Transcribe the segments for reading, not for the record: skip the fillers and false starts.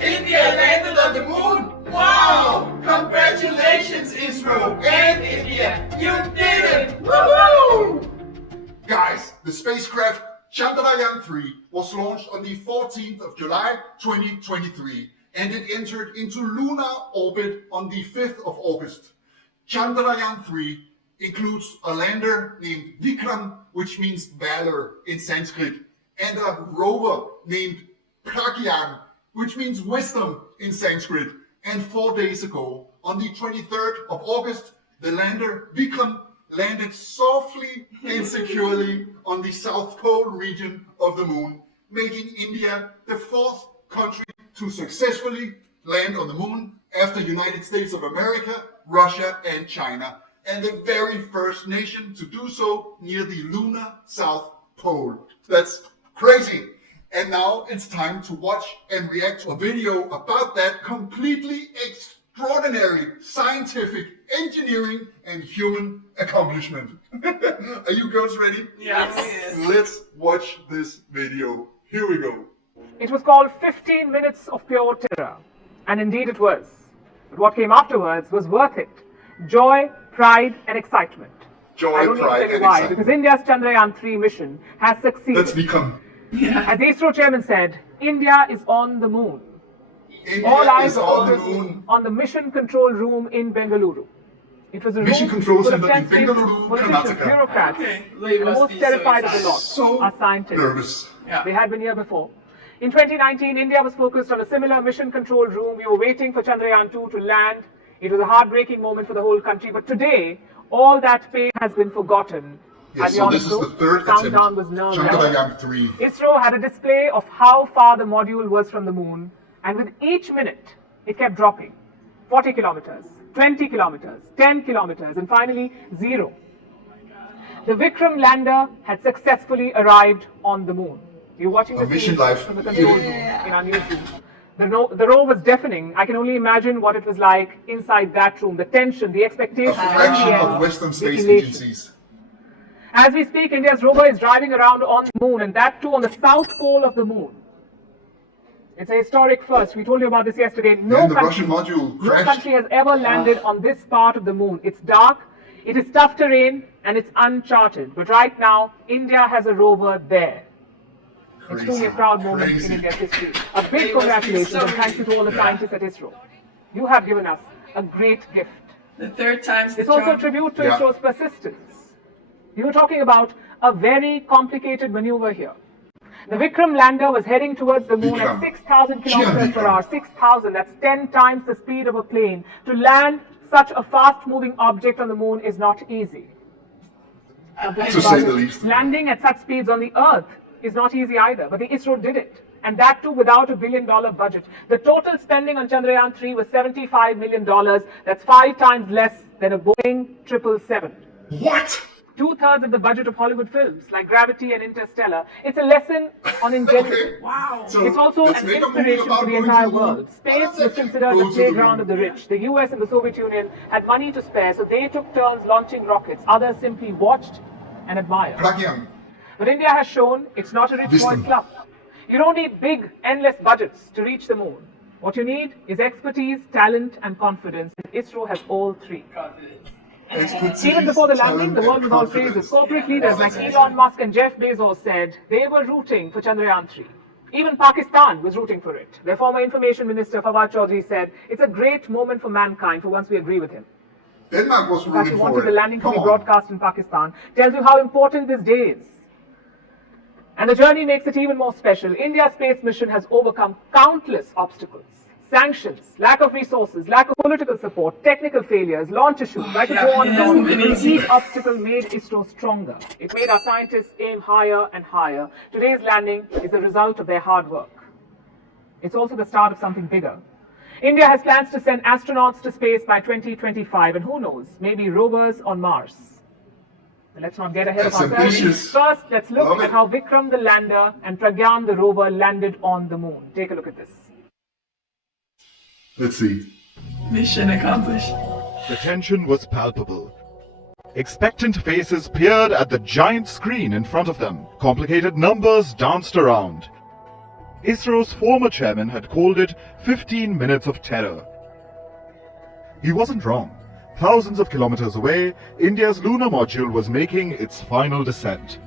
India landed on the moon! Wow! Congratulations, Israel and India! You did it! Woohoo! Guys, the spacecraft Chandrayaan 3 was launched on the 14th of July 2023 and it entered into lunar orbit on the 5th of August. Chandrayaan 3 includes a lander named Vikram, which means valor in Sanskrit, and a rover named Pragyan, which means wisdom in Sanskrit. And 4 days ago, on the 23rd of August, the lander Vikram landed softly and securely on the South Pole region of the moon, making India the 4th country to successfully land on the moon after United States of America, Russia, and China, and the very first nation to do so near the lunar South Pole. That's crazy. And now it's time to watch and react to a video about that completely extraordinary scientific, engineering, and human accomplishment. Are you girls ready? Yes. Let's watch this video. Here we go. It was called 15 Minutes of Pure Terror. And indeed it was. But what came afterwards was worth it. Joy, pride, and excitement. Joy, I don't need to pride, tell you and why, excitement. because India's Chandrayaan 3 mission has succeeded. Let's become. As the ISRO chairman said, India is on the moon. India All eyes is are on the focused moon. on the mission control room in Bengaluru. It was a Mission room control full of center in sensitive Bengaluru, politicians, Karnataka. bureaucrats, Okay. They and the must most be terrified of the so lot So are scientists. nervous. Yeah. They had been here before. In 2019, India was focused on a similar mission control room. We were waiting for Chandrayaan 2 to land. It was a heartbreaking moment for the whole country. But today, all that pain has been forgotten. Yes, And so the this is the honest third countdown attempt. was now Chandrayaan 3. ISRO had a display of how far the module was from the moon, and with each minute, it kept dropping. 40 kilometers, 20 kilometers, 10 kilometers, and finally, 0. The Vikram lander had successfully arrived on the moon. You're watching A the mission scene live. from the control room in our newsroom. The roar was deafening. I can only imagine what it was like inside that room, the tension, the A expectation, fraction and of Western the space elation. agencies. As we speak, India's rover is driving around on the moon, and that too on the south pole of the moon. It's a historic first. We told you about this yesterday. No And the country, Russian module no crashed. country has ever landed on this part of the moon. It's dark, it is tough terrain, and it's uncharted. But right now, India has a rover there. It's truly a proud moment in India's history. A big They must be congratulations so and thank you to all the scientists at ISRO. You have given us a great gift. The third time's the It's also a charm. tribute to Yeah. ISRO's persistence. You were talking about a very complicated maneuver here. The Vikram lander was heading towards the moon at Vikram. 6,000 kilometers per Vikram. hour. 6,000, that's 10 times the speed of a plane. To land such a fast-moving object on the moon is not easy. Now, think To about say it. the least. Landing at such speeds on the Earth is not easy either, but the ISRO did it. And that too without $1 billion budget. The total spending on Chandrayaan 3 was $75 million. That's 5 times less than a Boeing 777. What? 2/3 of the budget of Hollywood films like Gravity and Interstellar. It's a lesson on ingenuity. Okay. Wow. So It's also let's an make a movie inspiration about for the going to entire the moon. world. Space Let's was actually considered go the to the playground moon. of the rich. The US and the Soviet Union had money to spare, so they took turns launching rockets. Others simply watched and admired. Pragyan. But India has shown it's not a rich boys Wisdom. club. You don't need big, endless budgets to reach the moon. What you need is expertise, talent, and confidence. And ISRO has all three. Confidence. Expertise, Even before the landing, talent, the world and was all confidence. praised. Corporate leaders like Elon Musk and Jeff Bezos said they were rooting for Chandrayaan 3. Even Pakistan was rooting for it. Their former information minister Fawad Chaudhry said, it's a great moment for mankind for once we agree with him. Denmark was In fact, he rooting for wanted it. the landing to Come be on. broadcast in Pakistan. Tells you how important this day is. And the journey makes it even more special. India's space mission has overcome countless obstacles. Sanctions, lack of resources, lack of political support, technical failures, launch issues. I could go on and on. But each obstacle made ISRO stronger. It made our scientists aim higher and higher. Today's landing is a result of their hard work. It's also the start of something bigger. India has plans to send astronauts to space by 2025, and who knows, maybe rovers on Mars. But let's not get ahead That's of ourselves. ambitious. First, let's look Love at it. how Vikram the lander and Pragyan the rover landed on the moon. Take a look at this. Let's see. Mission accomplished. The tension was palpable. Expectant faces peered at the giant screen in front of them. Complicated numbers danced around. ISRO's former chairman had called it 15 minutes of terror. He wasn't wrong. Thousands of kilometers away, India's lunar module was making its final descent.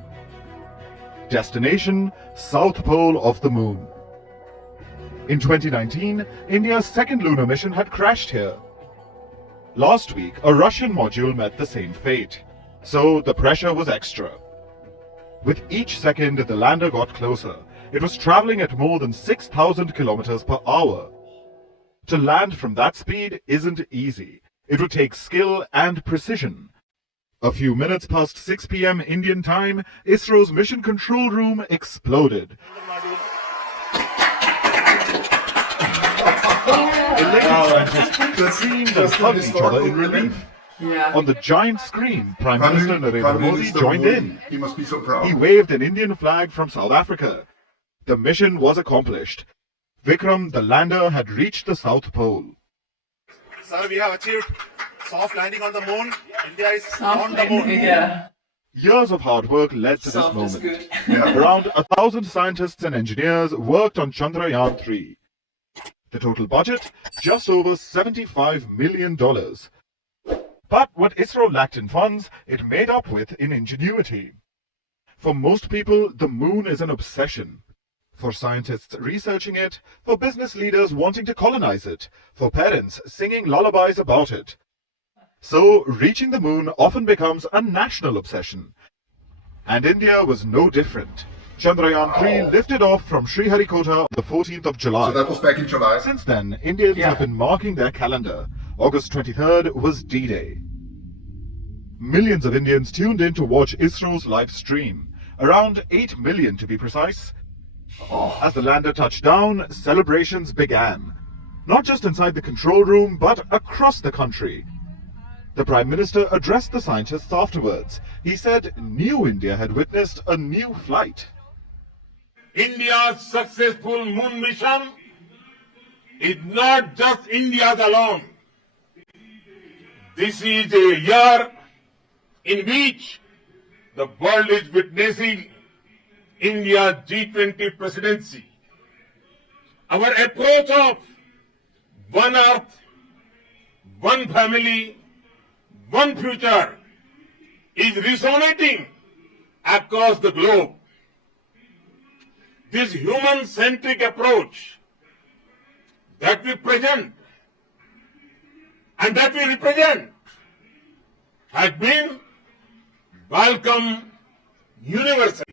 Destination: South Pole of the Moon. In 2019, India's second lunar mission had crashed here. Last week, a Russian module met the same fate, so the pressure was extra. With each second the lander got closer, it was traveling at more than 6,000 kilometers per hour. To land from that speed isn't easy. It would take skill and precision. A few minutes past 6 p.m. Indian time, ISRO's mission control room exploded. Elated screamed and hugged each other in relief. Yeah. On the giant screen, Prime Minister Narendra Modi joined in. He must be so proud. He waved an Indian flag from South Africa. The mission was accomplished. Vikram, the lander, had reached the South Pole. Sir, we have achieved soft landing on the moon. India is Soft on the moon. landing, yeah. Years of hard work led to this Soft is moment. good. Yeah. Around 1,000 scientists and engineers worked on Chandrayaan 3. The total budget, just over $75 million. But what ISRO lacked in funds, it made up with in ingenuity. For most people, the moon is an obsession. For scientists researching it, for business leaders wanting to colonize it, for parents singing lullabies about it. So, reaching the moon often becomes a national obsession. And India was no different. Chandrayaan 3 lifted off from Sriharikota on the 14th of July. So that was back in July. Since then, Indians have been marking their calendar. August 23rd was D-Day. Millions of Indians tuned in to watch ISRO's live stream. Around 8 million to be precise. As the lander touched down, celebrations began. Not just inside the control room, but across the country. The Prime Minister addressed the scientists afterwards. He said New India had witnessed a new flight. India's successful moon mission is not just India's alone. This is a year in which the world is witnessing India's G20 presidency. Our approach of one Earth, one family, one future is resonating across the globe. This human-centric approach that we present and that we represent has been welcomed universally.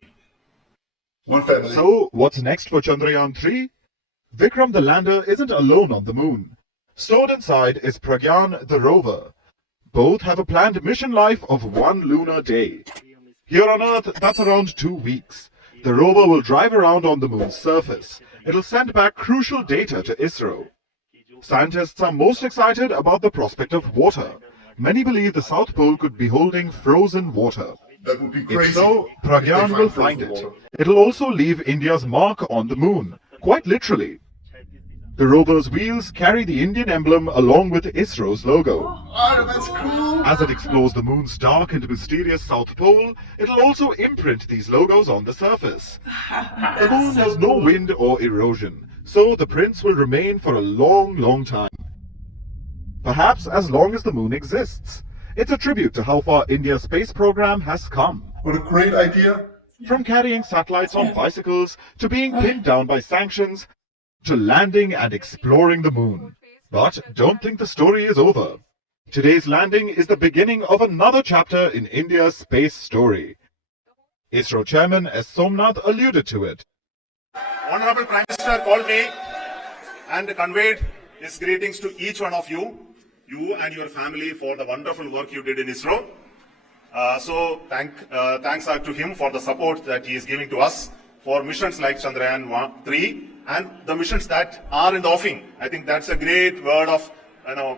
One family. So, what's next for Chandrayaan 3? Vikram the lander isn't alone on the moon. Stored inside is Pragyan the rover. Both have a planned mission life of 1 lunar day. Here on Earth, that's around 2 weeks. The rover will drive around on the moon's surface. It'll send back crucial data to ISRO. Scientists are most excited about the prospect of water. Many believe the South Pole could be holding frozen water. That would be crazy. If so, if they Pragyan will frozen find it. water. It'll also leave India's mark on the moon, quite literally. The rover's wheels carry the Indian emblem along with ISRO's logo. Oh, that's cool. As it explores the moon's dark and mysterious South Pole, it'll also imprint these logos on the surface. The moon has no wind or erosion, so the prints will remain for a long, long time. Perhaps as long as the moon exists. It's a tribute to how far India's space program has come. What a great idea. From carrying satellites on bicycles, to being pinned down by sanctions, to landing and exploring the moon. But don't think the story is over. Today's landing is the beginning of another chapter in India's space story. ISRO Chairman S. Somnath alluded to it. Honorable Prime Minister called me and conveyed his greetings to each one of you and your family for the wonderful work you did in ISRO. Thanks are to him for the support that he is giving to us for missions like Chandrayaan 3 and the missions that are in the offing. I think that's a great word of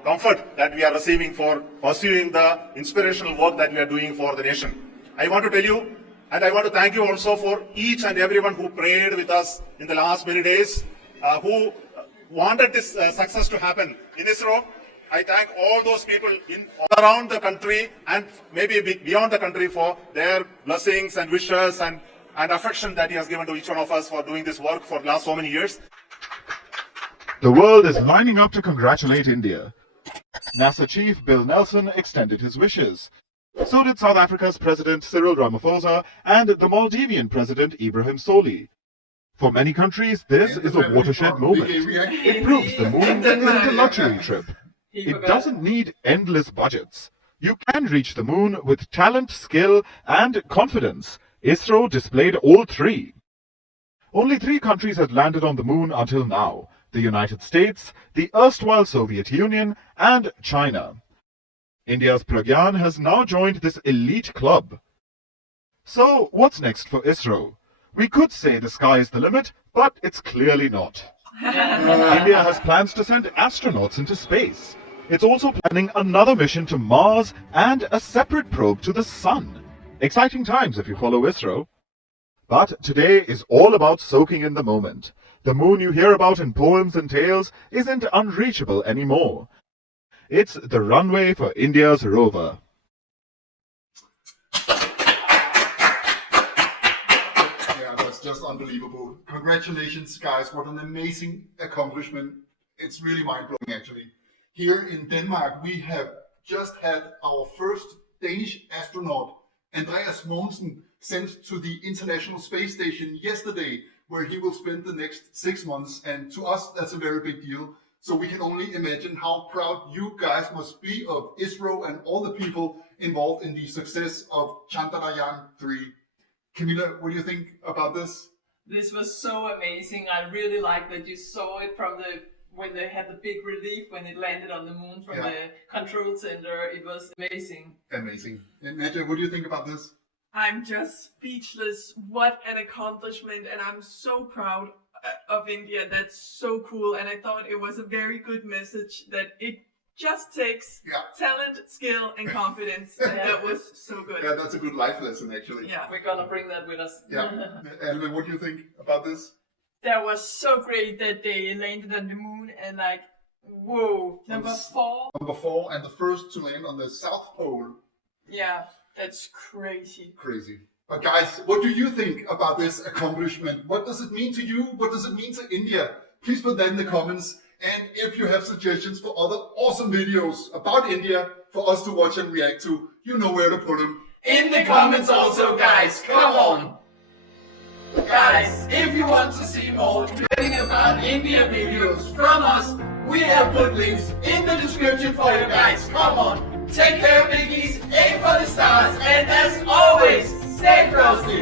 comfort that we are receiving for pursuing the inspirational work that we are doing for the nation. I want to tell you, and I want to thank you also for each and everyone who prayed with us in the last many days, who wanted this success to happen in ISRO. I thank all those people all around the country and maybe beyond the country for their blessings and wishes, and and affection that he has given to each one of us for doing this work for the last so many years. The world is lining up to congratulate India. NASA chief Bill Nelson extended his wishes. So did South Africa's President Cyril Ramaphosa and the Maldivian President Ibrahim Soli. For many countries, this is a watershed moment. It proves the moon isn't a luxury trip. It doesn't need endless budgets. You can reach the moon with talent, skill, and confidence. ISRO displayed all three. Only 3 countries had landed on the moon until now: the United States, the erstwhile Soviet Union, and China. India's Pragyan has now joined this elite club. So, what's next for ISRO? We could say the sky is the limit, but it's clearly not. India has plans to send astronauts into space. It's also planning another mission to Mars and a separate probe to the Sun. Exciting times if you follow ISRO. But today is all about soaking in the moment. The moon you hear about in poems and tales isn't unreachable anymore. It's the runway for India's rover. Yeah, that's just unbelievable. Congratulations, guys. What an amazing accomplishment. It's really mind-blowing, actually. Here in Denmark, we have just had our first Danish astronaut, Andreas Mogensen, sent to the International Space Station yesterday, where he will spend the next 6 months. And to us, that's a very big deal. So we can only imagine how proud you guys must be of ISRO and all the people involved in the success of Chandrayaan 3. Camilla, what do you think about this? This was so amazing. I really like that you saw it from when they had the big relief when it landed on the moon from the control center. It was amazing. Amazing. And Nadja, what do you think about this? I'm just speechless. What an accomplishment, and I'm so proud of India. That's so cool, and I thought it was a very good message that it just takes talent, skill, and confidence. That was so good. Yeah, that's a good life lesson, actually. Yeah. We're gonna bring that with us. Yeah. Elena, what do you think about this? That was so great that they landed on the moon, and like, whoa. Number 4. Number 4, and the first to land on the South Pole. Yeah, that's crazy. Crazy. But guys, what do you think about this accomplishment? What does it mean to you? What does it mean to India? Please put that in the comments. And if you have suggestions for other awesome videos about India for us to watch and react to, you know where to put them. In the comments also, guys. Come on. Guys, if you want to see more learning about India videos from us, we have put links in the description for you guys. Come on. Take care, biggies. Aim for the stars. And as always, stay frosty.